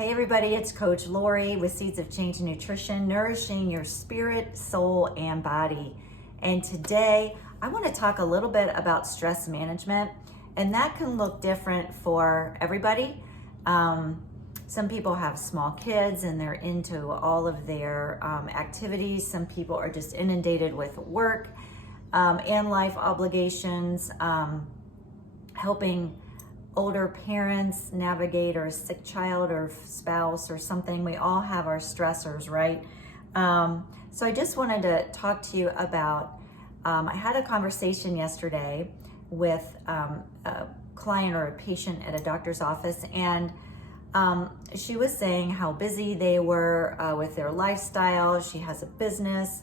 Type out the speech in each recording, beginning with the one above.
Hey everybody, it's Coach Lori with Seeds of Change Nutrition, nourishing your spirit, soul, and body. And today I want to talk a little bit about stress management, and that can look different for everybody. Some people have small kids and they're into all of their activities. Some people are just inundated with work and life obligations, helping older parents navigate, or a sick child or spouse or something. We all have our stressors, right? So I just wanted to talk to you about, I had a conversation yesterday with a client or a patient at a doctor's office, and she was saying how busy they were with their lifestyle. She has a business,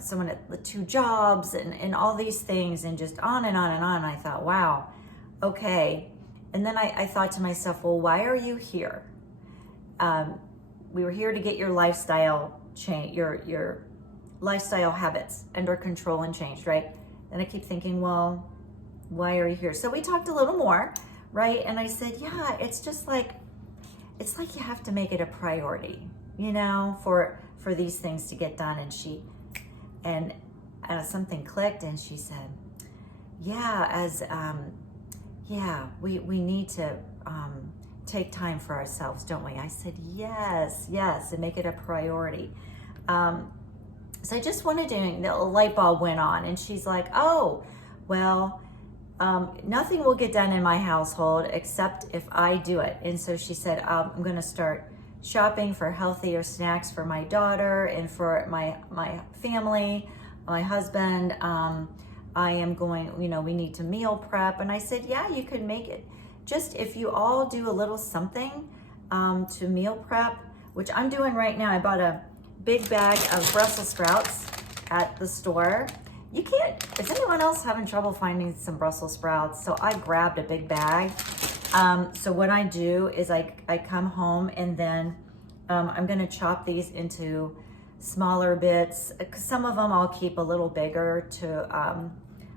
someone at the 2 jobs and all these things, and just on and on and on. I thought, wow, okay. And then I thought to myself, well, why are you here? We were here to get your lifestyle change, your lifestyle habits under control and changed, right? Then I keep thinking, well, why are you here? So we talked a little more, right? And I said, yeah, it's like you have to make it a priority, for these things to get done. And something clicked, and she said, we need to take time for ourselves, don't we? I said, yes, and make it a priority. So I just wanted to, the light bulb went on, and she's like, oh, well, nothing will get done in my household except if I do it. And so she said, I'm going to start shopping for healthier snacks for my daughter and for my family, my husband. I am going, we need to meal prep. And I said, yeah, you could make it. Just if you all do a little something to meal prep, which I'm doing right now. I bought a big bag of Brussels sprouts at the store. Is anyone else having trouble finding some Brussels sprouts? So I grabbed a big bag. So what I do is I come home, and then I'm gonna chop these into smaller bits. Some of them I'll keep a little bigger to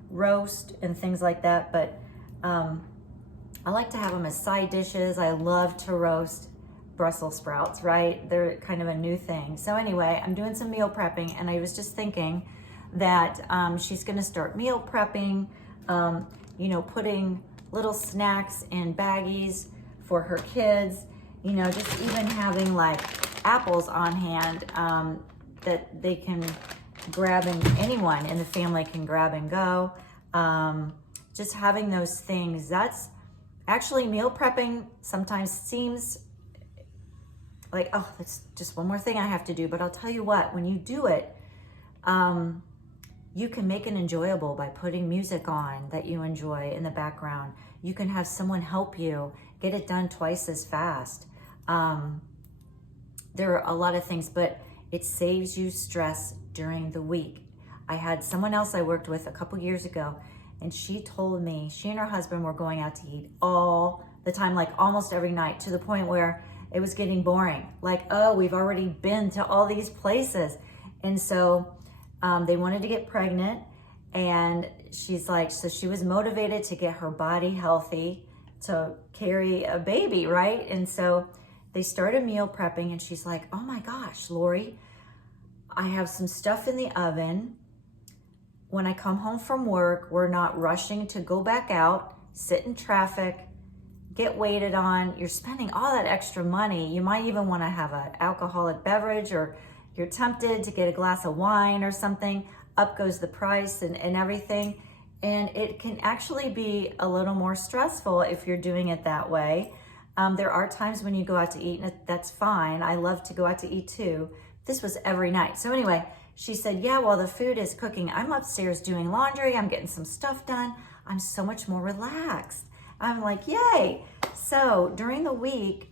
roast and things like that, but I like to have them as side dishes. I love to roast Brussels sprouts, right? They're kind of a new thing. So anyway, I'm doing some meal prepping, and I was just thinking that she's gonna start meal prepping, putting little snacks in baggies for her kids, just even having like apples on hand that they can grab, and anyone in the family can grab and go. Just having those things. That's actually, meal prepping sometimes seems like, oh, that's just one more thing I have to do. But I'll tell you what, when you do it, you can make it enjoyable by putting music on that you enjoy in the background. You can have someone help you get it done twice as fast. There are a lot of things, but it saves you stress during the week. I had someone else I worked with a couple years ago, and she told me she and her husband were going out to eat all the time, like almost every night, to the point where it was getting boring. Like, oh, we've already been to all these places. And so they wanted to get pregnant, and she's like, so she was motivated to get her body healthy to carry a baby, right? And so they started meal prepping, and she's like, oh my gosh, Lori, I have some stuff in the oven. When I come home from work, we're not rushing to go back out, sit in traffic, get waited on. You're spending all that extra money. You might even want to have an alcoholic beverage, or you're tempted to get a glass of wine or something. Up goes the price and everything. And it can actually be a little more stressful if you're doing it that way. There are times when you go out to eat, and that's fine. I love to go out to eat too. This was every night. So anyway, she said, yeah, while the food is cooking, I'm upstairs doing laundry. I'm getting some stuff done. I'm so much more relaxed. I'm like, yay. So during the week,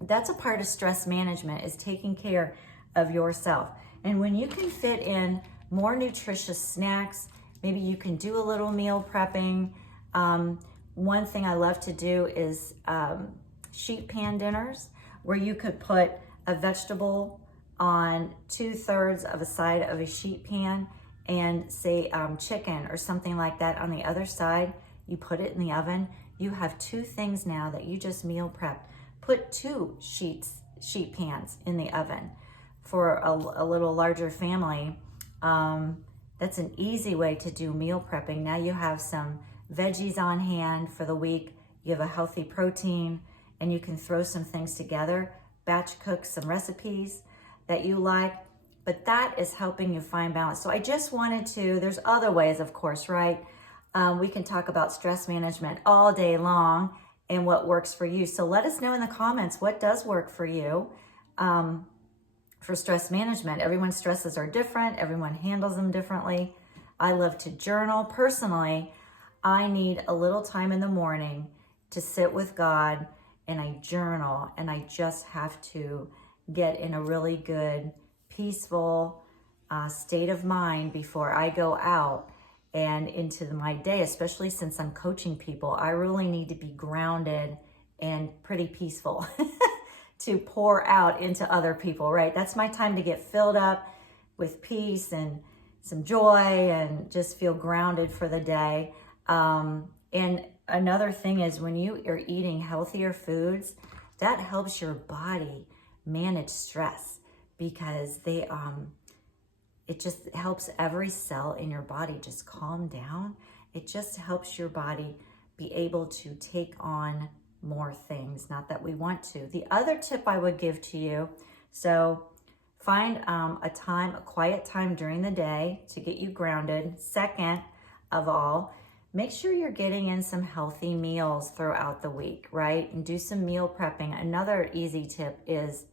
that's a part of stress management, is taking care of yourself. And when you can fit in more nutritious snacks, maybe you can do a little meal prepping. One thing I love to do is sheet pan dinners, where you could put a vegetable on 2/3 of a side of a sheet pan, and say chicken or something like that on the other side. you put it in the oven. You have 2 things now that you just meal prepped. Put 2 sheet pans in the oven for a little larger family. That's an easy way to do meal prepping. Now you have some veggies on hand for the week. You have a healthy protein, and you can throw some things together, batch cook some recipes that you like, but that is helping you find balance. So I just wanted to, there's other ways, of course, right? We can talk about stress management all day long and what works for you. So let us know in the comments what does work for you for stress management. Everyone's stresses are different. Everyone handles them differently. I love to journal. Personally, I need a little time in the morning to sit with God, and I journal, and I just have to get in a really good, peaceful state of mind before I go out and into my day, especially since I'm coaching people. I really need to be grounded and pretty peaceful to pour out into other people, right? That's my time to get filled up with peace and some joy and just feel grounded for the day. And another thing is, when you are eating healthier foods, that helps your body manage stress, because it just helps every cell in your body just calm down. It just helps your body be able to take on more things, not that we want to. The other tip I would give to you, so find a quiet time during the day to get you grounded. Second of all, make sure you're getting in some healthy meals throughout the week, right? And do some meal prepping. Another easy tip is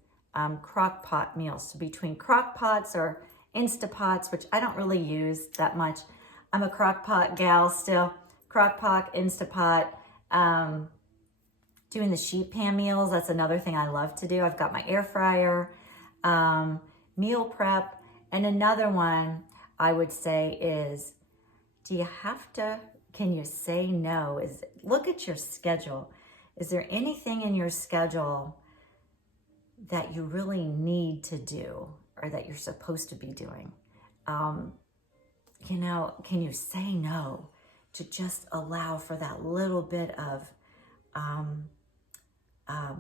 crock pot meals. So between crock pots or Instapots, which I don't really use that much. I'm a crock pot gal still. Crock pot, Instapot. Doing the sheet pan meals, that's another thing I love to do. I've got my air fryer, meal prep. And another one I would say is, can you say no? Look at your schedule. Is there anything in your schedule that you really need to do, or that you're supposed to be doing? Can you say no to just allow for that little bit of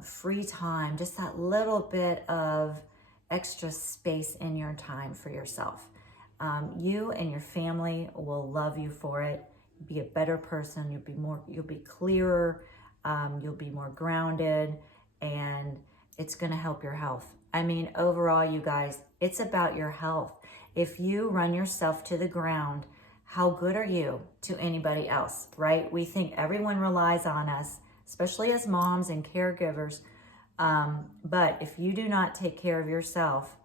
free time, just that little bit of extra space in your time for yourself? You and your family will love you for it. Be a better person. You'll be clearer. You'll be more grounded, and it's going to help your health. I mean, overall, you guys, it's about your health. If you run yourself to the ground, how good are you to anybody else, right? We think everyone relies on us, especially as moms and caregivers. But if you do not take care of yourself,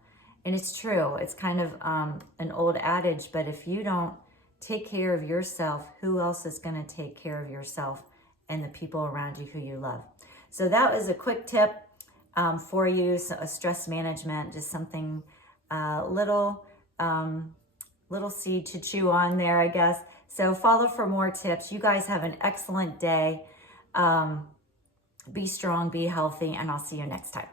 and it's true, it's kind of an old adage, but if you don't take care of yourself, who else is going to take care of yourself and the people around you who you love? So that was a quick tip for you, so stress management, just something little seed to chew on there, I guess. So follow for more tips. You guys have an excellent day. Be strong, be healthy, and I'll see you next time.